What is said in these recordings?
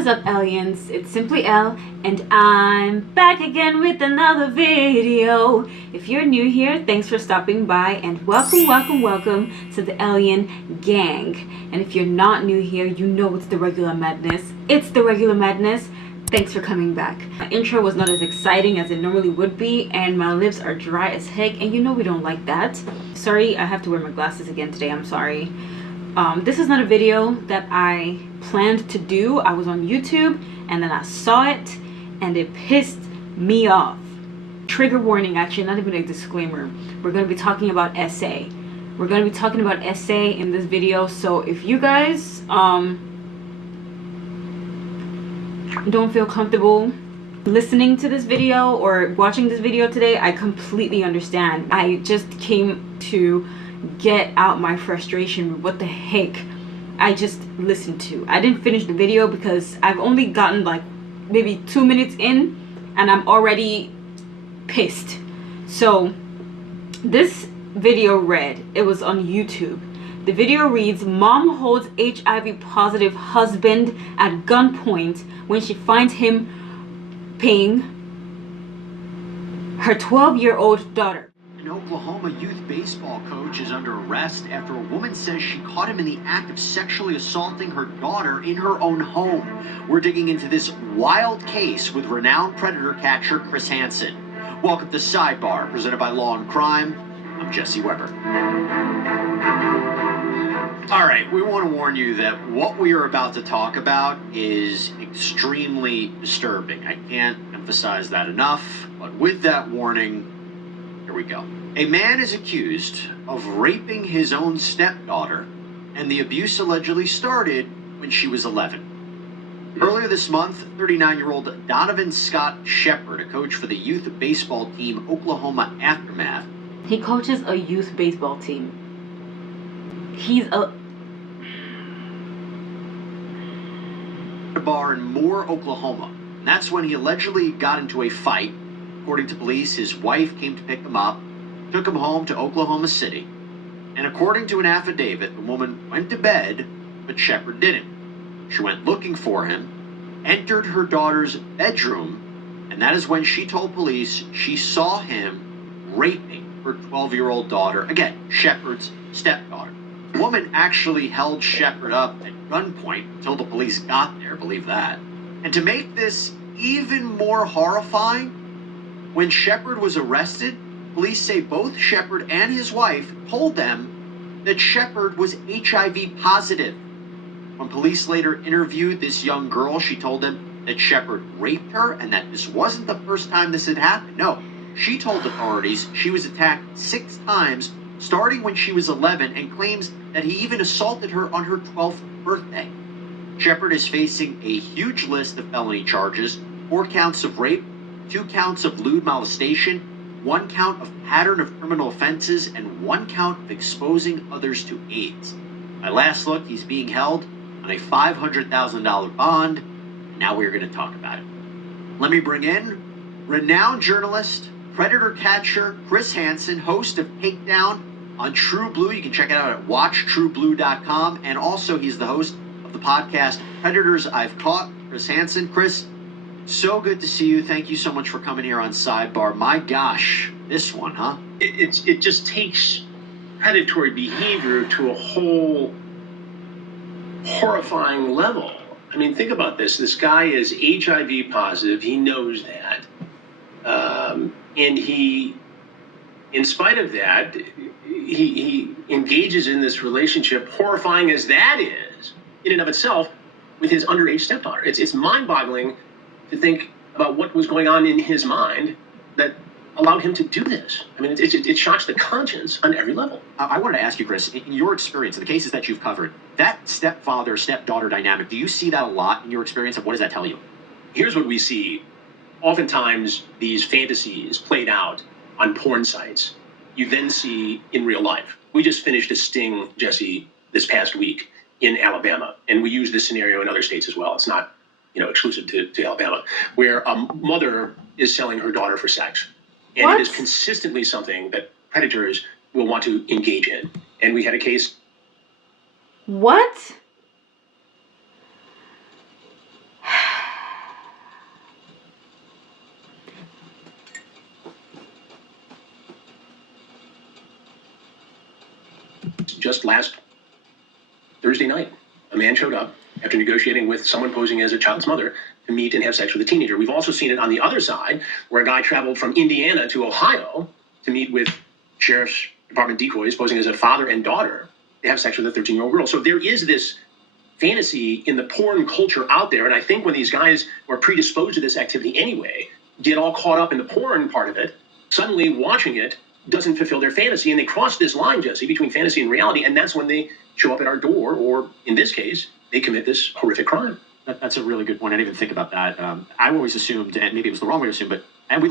What is up, aliens? It's Simply L, and I'm back again with another video. If you're new here, thanks for stopping by, and welcome to the Alien Gang. And if you're not new here, you know it's the regular madness. It's the regular madness. Thanks for coming back. My intro was not as exciting as it normally would be, and my lips are dry as heck, and you know we don't like that. Sorry, I have to wear my glasses again today. I'm sorry. This is not a video that I planned to do. I was on YouTube and then I saw it and it pissed me off. Trigger warning, actually, not even a disclaimer. We're going to be talking about SA. We're going to be talking about SA in this video. So if you guys don't feel comfortable listening to this video or watching this video today, I completely understand. I just came to get out my frustration with what the heck I just listened to. I didn't finish the video because I've only gotten like maybe 2 minutes in and I'm already pissed. So this video read, it was on YouTube. The video reads, mom holds HIV positive husband at gunpoint when she finds him paying her 12-year-old daughter. An Oklahoma youth baseball coach is under arrest after a woman says she caught him in the act of sexually assaulting her daughter in her own home. We're digging into this wild case with renowned predator catcher Chris Hansen. Welcome to Sidebar, presented by Law and Crime. I'm Jesse Weber. All right, we want to warn you that what we are about to talk about is extremely disturbing. I can't emphasize that enough, but with that warning, here we go. A man is accused of raping his own stepdaughter, and the abuse allegedly started when she was 11. Earlier this month, 39-year-old Donovan Scott Shepard, a coach for the youth baseball team Oklahoma Aftermath. He coaches a youth baseball team. He's a bar in Moore, Oklahoma. And that's when he allegedly got into a fight. According to police, his wife came to pick him up, took him home to Oklahoma City. And according to an affidavit, the woman went to bed, but Shepard didn't. She went looking for him, entered her daughter's bedroom, and that is when she told police she saw him raping her 12-year-old daughter, again, Shepard's stepdaughter. The woman actually held Shepard up at gunpoint until the police got there, believe that. And to make this even more horrifying, when Shepard was arrested, police say both Shepard and his wife told them that Shepard was HIV positive. When police later interviewed this young girl, she told them that Shepard raped her and that this wasn't the first time this had happened. No, she told authorities she was attacked 6 times, starting when she was 11, and claims that he even assaulted her on her 12th birthday. Shepard is facing a huge list of felony charges: 4 counts of rape, 2 counts of lewd molestation, 1 count of pattern of criminal offenses, and 1 count of exposing others to AIDS. At last look, he's being held on a $500,000 bond. Now we're going to talk about it. Let me bring in renowned journalist, predator catcher Chris Hansen, host of Takedown on True Blue. You can check it out at watchtrueblue.com. And also he's the host of the podcast Predators I've Caught. Chris Hansen. Chris, so good to see you. Thank you so much for coming here on Sidebar. My gosh, this one, huh? It just takes predatory behavior to a whole horrifying level. I mean, think about this. This guy is HIV positive. He knows that. And he, in spite of that, he engages in this relationship, horrifying as that is, in and of itself, with his underage stepdaughter. It's mind-boggling to think about what was going on in his mind that allowed him to do this. I mean, it shocks the conscience on every level. I wanted to ask you, Chris, in your experience, in the cases that you've covered, that stepfather-stepdaughter dynamic, do you see that a lot in your experience, and what does that tell you? Here's what we see. Oftentimes, these fantasies played out on porn sites, you then see in real life. We just finished a sting, Jesse, this past week in Alabama, and we use this scenario in other states as well. It's not exclusive to Alabama, where a mother is selling her daughter for sex. And What? It is consistently something that predators will want to engage in. And we had a case. What? Just last Thursday night, a man showed up after negotiating with someone posing as a child's mother to meet and have sex with a teenager. We've also seen it on the other side, where a guy traveled from Indiana to Ohio to meet with sheriff's department decoys posing as a father and daughter to have sex with a 13-year-old girl. So there is this fantasy in the porn culture out there. And I think when these guys who are predisposed to this activity anyway get all caught up in the porn part of it, suddenly watching it doesn't fulfill their fantasy. And they cross this line, Jesse, between fantasy and reality. And that's when they show up at our door, or in this case, they commit this horrific crime. That's a really good point. I didn't even think about that. I always assumed, and maybe it was the wrong way to assume, but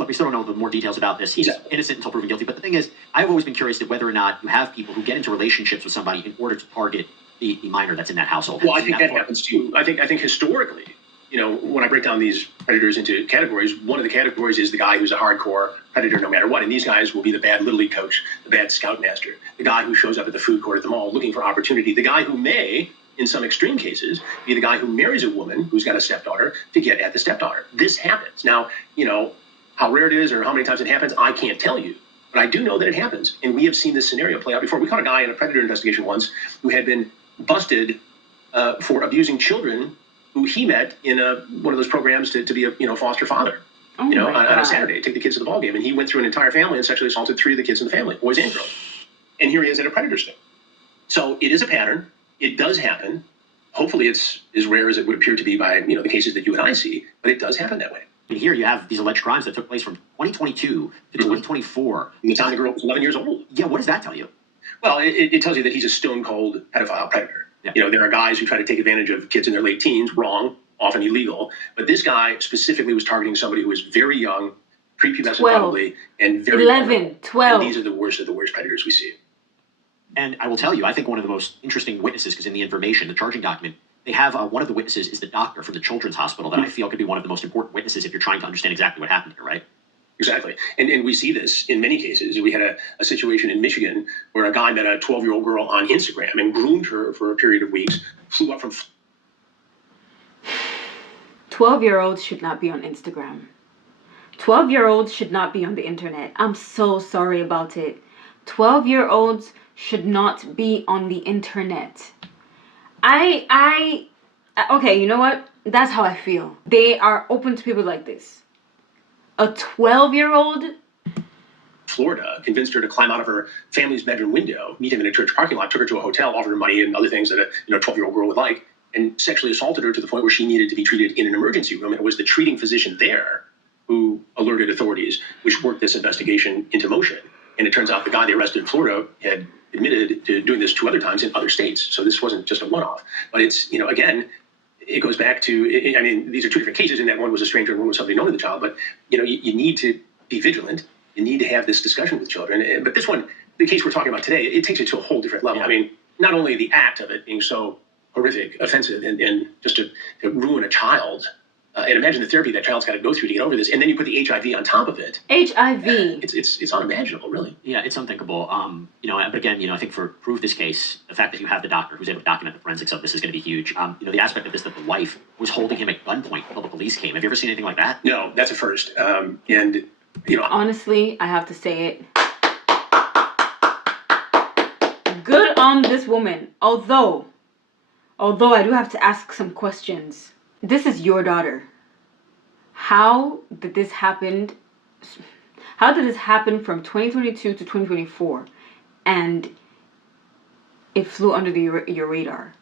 we still don't know the more details about this. He's innocent until proven guilty. But the thing is, I've always been curious whether or not you have people who get into relationships with somebody in order to target the minor that's in that household. Well, I think that happens too. I think historically, when I break down these predators into categories, one of the categories is the guy who's a hardcore predator no matter what. And these guys will be the bad Little League coach, the bad scoutmaster, the guy who shows up at the food court at the mall looking for opportunity, the guy who may, in some extreme cases, be the guy who marries a woman who's got a stepdaughter to get at the stepdaughter. This happens. Now, how rare it is or how many times it happens, I can't tell you. But I do know that it happens. And we have seen this scenario play out before. We caught a guy in a predator investigation once who had been busted for abusing children who he met in one of those programs to be a foster father. On a Saturday, take the kids to the ball game. And he went through an entire family and sexually assaulted 3 of the kids in the family, boys and girls. And here he is at a predator sting. So it is a pattern. It does happen. Hopefully it's as rare as it would appear to be by the cases that you and I see, but it does happen that way. And here you have these alleged crimes that took place from 2022 to 2024. And the time the girl was 11 years old. Yeah, what does that tell you? Well, it tells you that he's a stone-cold pedophile predator. Yeah. There are guys who try to take advantage of kids in their late teens, wrong, often illegal. But this guy specifically was targeting somebody who was very young, prepubescent probably, and very 11, 12. And these are the worst of the worst predators we see. And I will tell you, I think one of the most interesting witnesses, because in the information, the charging document, they have one of the witnesses is the doctor from the children's hospital that I feel could be one of the most important witnesses if you're trying to understand exactly what happened here, right? Exactly. And we see this in many cases. We had a situation in Michigan where a guy met a 12-year-old girl on Instagram and groomed her for a period of weeks, flew up from... 12-year-olds should not be on Instagram. 12-year-olds should not be on the internet. I'm so sorry about it. 12-year-olds should not be on the internet. Okay, you know what? That's how I feel. They are open to people like this. A 12-year-old? Florida convinced her to climb out of her family's bedroom window, meet him in a church parking lot, took her to a hotel, offered her money and other things that a 12-year-old girl would like, and sexually assaulted her to the point where she needed to be treated in an emergency room. And it was the treating physician there who alerted authorities, which worked this investigation into motion. And it turns out the guy they arrested in Florida had admitted to doing this 2 other times in other states. So this wasn't just a one-off. But it's, again, it goes back to, these are 2 different cases in that one was a stranger and one was somebody known to the child. But, you need to be vigilant. You need to have this discussion with children. But this one, the case we're talking about today, it takes it to a whole different level. Yeah. Not only the act of it being so horrific, offensive, and just to ruin a child. And imagine the therapy that child's got to go through to get over this. And then you put the HIV on top of it. HIV. It's unimaginable, really. Yeah, it's unthinkable. But again, I think for prove this case, the fact that you have the doctor who's able to document the forensics of this is going to be huge. The aspect of this that the wife was holding him at gunpoint until the police came. Have you ever seen anything like that? No, that's a first. Honestly, I have to say it. Good on this woman. Although I do have to ask some questions. This is your daughter. How did this happen? How did this happen from 2022 to 2024, and it flew under your radar?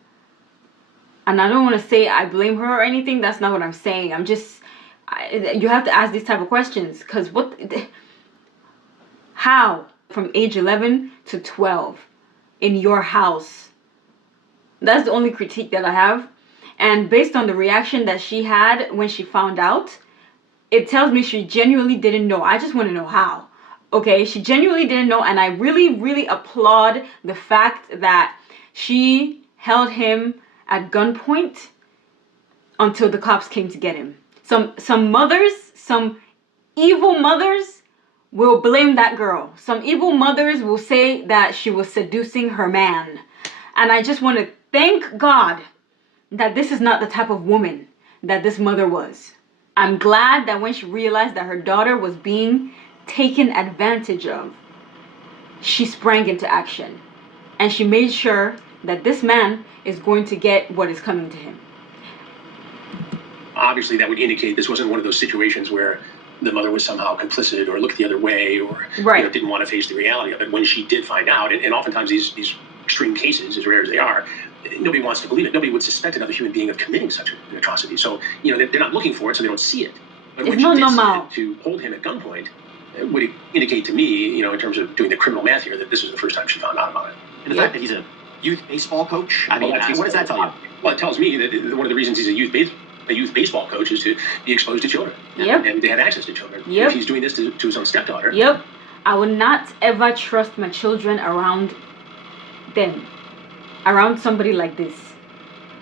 And I don't want to say I blame her or anything. That's not what I'm saying. You have to ask these type of questions, because how from age 11 to 12 in your house? That's the only critique that I have. And based on the reaction that she had when she found out, it tells me she genuinely didn't know. I just want to know how. Okay, she genuinely didn't know, and I really, really applaud the fact that she held him at gunpoint until the cops came to get him. Some mothers, some evil mothers will blame that girl. Some evil mothers will say that she was seducing her man. And I just want to thank God that this is not the type of woman that this mother was. I'm glad that when she realized that her daughter was being taken advantage of, she sprang into action. and she made sure that this man is going to get what is coming to him. Obviously, that would indicate this wasn't one of those situations where the mother was somehow complicit or looked the other way or Right. didn't want to face the reality of it. When she did find out, and oftentimes these extreme cases, as rare as they are, nobody wants to believe it. Nobody would suspect another human being of committing such an atrocity. So, they're not looking for it, so they don't see it. But It's when she not did see normal. it, to hold him at gunpoint, it would indicate to me, in terms of doing the criminal math here, that this was the first time she found out about it. And the fact that he's a youth baseball coach, I mean, Well, what does that tell you? Well, it tells me that one of the reasons he's a youth baseball coach is to be exposed to children. Yep. And to have access to children. Yep. If he's doing this to his own stepdaughter. Yep. I would not ever trust my children around them, around somebody like this.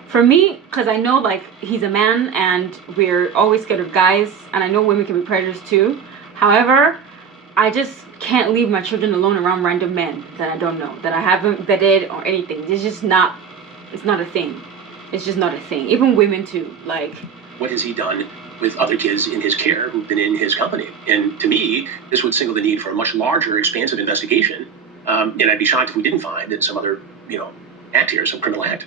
For me, because I know like he's a man and we're always scared of guys, and I know women can be predators too. However, I just can't leave my children alone around random men that I don't know, that I haven't vetted or anything. It's just not, it's not a thing. It's just not a thing. Even women too, like. What has he done with other kids in his care who've been in his company? And to me, this would signal the need for a much larger, expansive investigation. And I'd be shocked if we didn't find that some other, act here, some criminal act.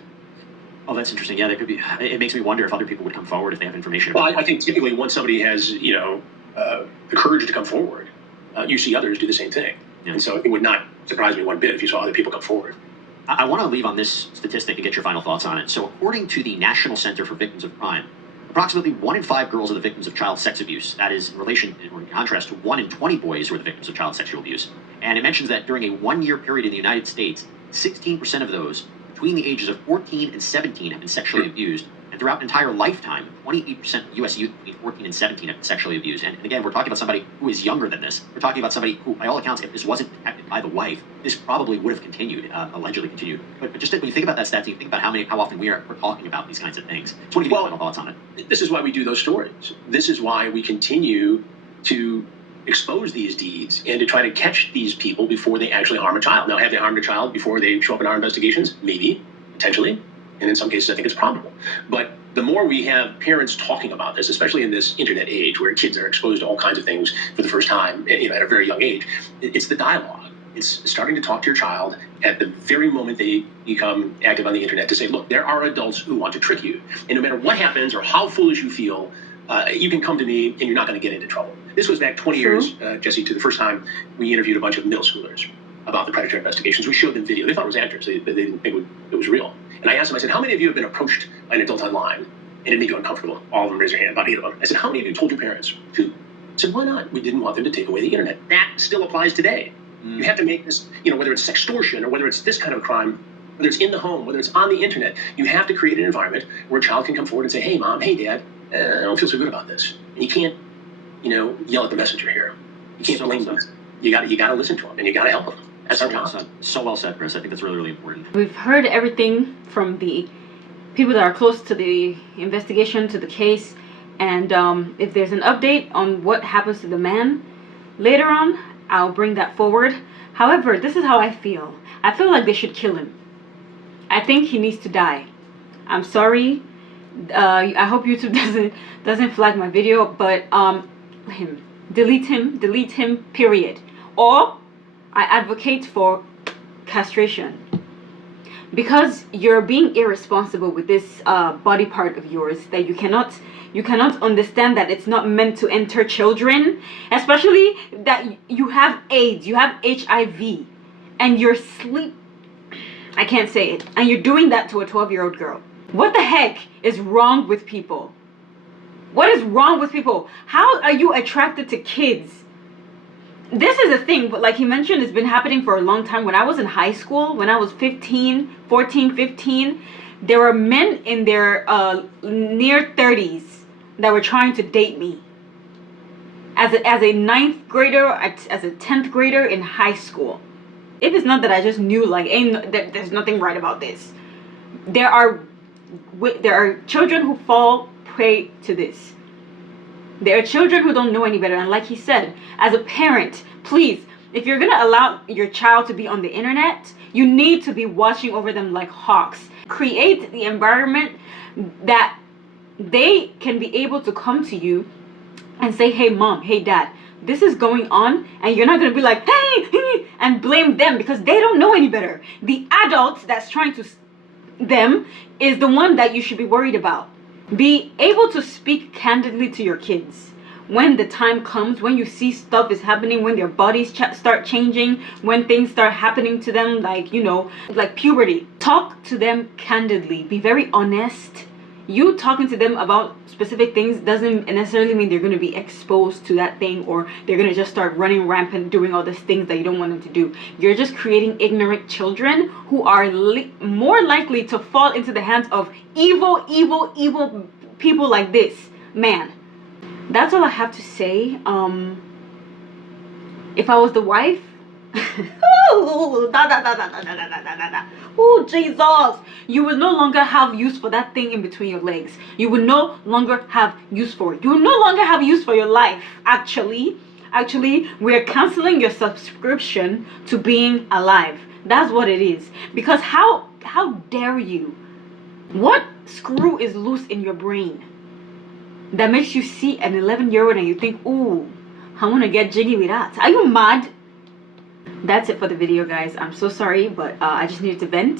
Oh, that's interesting. Yeah, there could be. It makes me wonder if other people would come forward if they have information. Well, I think typically once somebody has, the courage to come forward, you see others do the same thing. Yeah. And so it would not surprise me one bit if you saw other people come forward. I want to leave on this statistic and get your final thoughts on it. So according to the National Center for Victims of Crime, approximately 1 in 5 girls are the victims of child sex abuse. That is in relation, or in contrast to 1 in 20 boys who are the victims of child sexual abuse. And it mentions that during a 1-year period in the United States, 16% of those between the ages of 14 and 17 have been sexually abused. And throughout an entire lifetime, 28% of U.S. youth between 14 and 17 have been sexually abused. And again, we're talking about somebody who is younger than this. We're talking about somebody who, by all accounts, if this wasn't protected by the wife, this probably would have continued, allegedly continued. But just when you think about that stat, you think about how often we're talking about these kinds of things. Just want to get your final thoughts on it. This is why we do those stories. This is why we continue to expose these deeds and to try to catch these people before they actually harm a child. Now, have they harmed a child before they show up in our investigations? Maybe, potentially. And in some cases, I think it's probable. But the more we have parents talking about this, especially in this internet age where kids are exposed to all kinds of things for the first time, at a very young age, it's the dialogue. It's starting to talk to your child at the very moment they become active on the internet to say, look, there are adults who want to trick you. And no matter what happens or how foolish you feel, you can come to me and you're not going to get into trouble. This goes back 20 years, Jesse, to the first time we interviewed a bunch of middle schoolers about the predator investigations. We showed them video. They thought it was actors. They didn't think it was real. And I asked them, I said, how many of you have been approached by an adult online and it made you uncomfortable? All of them raised their hand, about 8 of them. I said, how many of you told your parents? 2. I said, why not? We didn't want them to take away the internet. That still applies today. You have to make this, whether it's sextortion or whether it's this kind of crime, whether it's in the home, whether it's on the internet, you have to create an environment where a child can come forward and say, hey, mom, hey, dad, I don't feel so good about this. And you can't, yell at the messenger here. You can't blame them. You got to listen to them and you got to help them. That's our job. So well said, Chris. I think that's really, really important. We've heard everything from the people that are close to the investigation, to the case, and if there's an update on what happens to the man later on, I'll bring that forward. However, this is how I feel. I feel like they should kill him. I think he needs to die. I'm sorry. I hope YouTube doesn't flag my video, but delete him, period. Or I advocate for castration. Because you're being irresponsible with this body part of yours that you cannot understand that it's not meant to enter children, especially that you have AIDS, you have HIV, and you're I can't say it, and you're doing that to a 12-year-old girl. What the heck is wrong with people? What is wrong with people? How are you attracted to kids? This is a thing, but like he mentioned, it's been happening for a long time. When I was in high school, when I was 14, 15, there were men in their near 30s that were trying to date me. As a 9th grader, as a 10th grader in high school. If it's not that I just knew, like, there's nothing right about this. There are children who fall prey to this. There are children who don't know any better. And like he said, as a parent, please, if you're going to allow your child to be on the internet, you need to be watching over them like hawks. Create the environment that they can be able to come to you and say, hey, mom, hey, dad, this is going on, and you're not going to be like, hey, and blame them because they don't know any better. The adult that's trying to them is the one that you should be worried about. Be able to speak candidly to your kids when the time comes, when you see stuff is happening, when their bodies start changing, when things start happening to them, like, you know, like puberty. Talk to them candidly. Be very honest. You talking to them about specific things doesn't necessarily mean they're going to be exposed to that thing, or they're going to just start running rampant doing all these things that you don't want them to do. You're just creating ignorant children who are more likely to fall into the hands of evil people like this man. That's all I have to say. If I was the wife, oh Jesus, you will no longer have use for that thing in between your legs. You will no longer have use for it. You will no longer have use for your life. Actually, we're canceling your subscription to being alive. That's what it is. Because how dare you? What screw is loose in your brain that makes you see an 11-year-old and you think, ooh, I want to get jiggy with that? Are you mad? That's it for the video, guys. I'm so sorry, but I just needed to vent.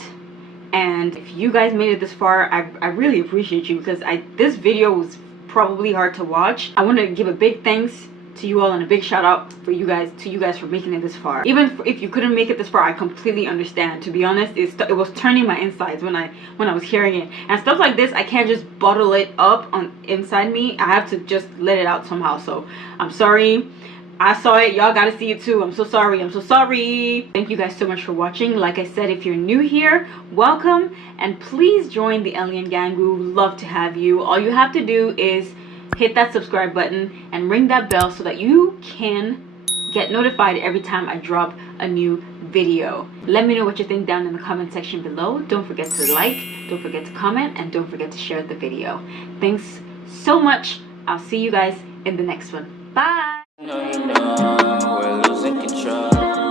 And if you guys made it this far, I really appreciate you, because this video was probably hard to watch. I want to give a big thanks to you all and a big shout out to you guys for making it this far. Even if you couldn't make it this far, I completely understand. To be honest, it was turning my insides when I was hearing it, and stuff like this I can't just bottle it up on inside me. I have to just let it out somehow. So I'm sorry. I saw it, y'all gotta see it too. I'm so sorry. Thank you guys so much for watching. Like I said, if you're new here, welcome, and please join the Alien Gang. We would love to have you. All you have to do is hit that subscribe button and ring that bell so that you can get notified every time I drop a new video. Let me know what you think down in the comment section below. Don't forget to like, don't forget to comment, and don't forget to share the video. Thanks so much. I'll see you guys in the next one. Bye. No, you know, we're losing control.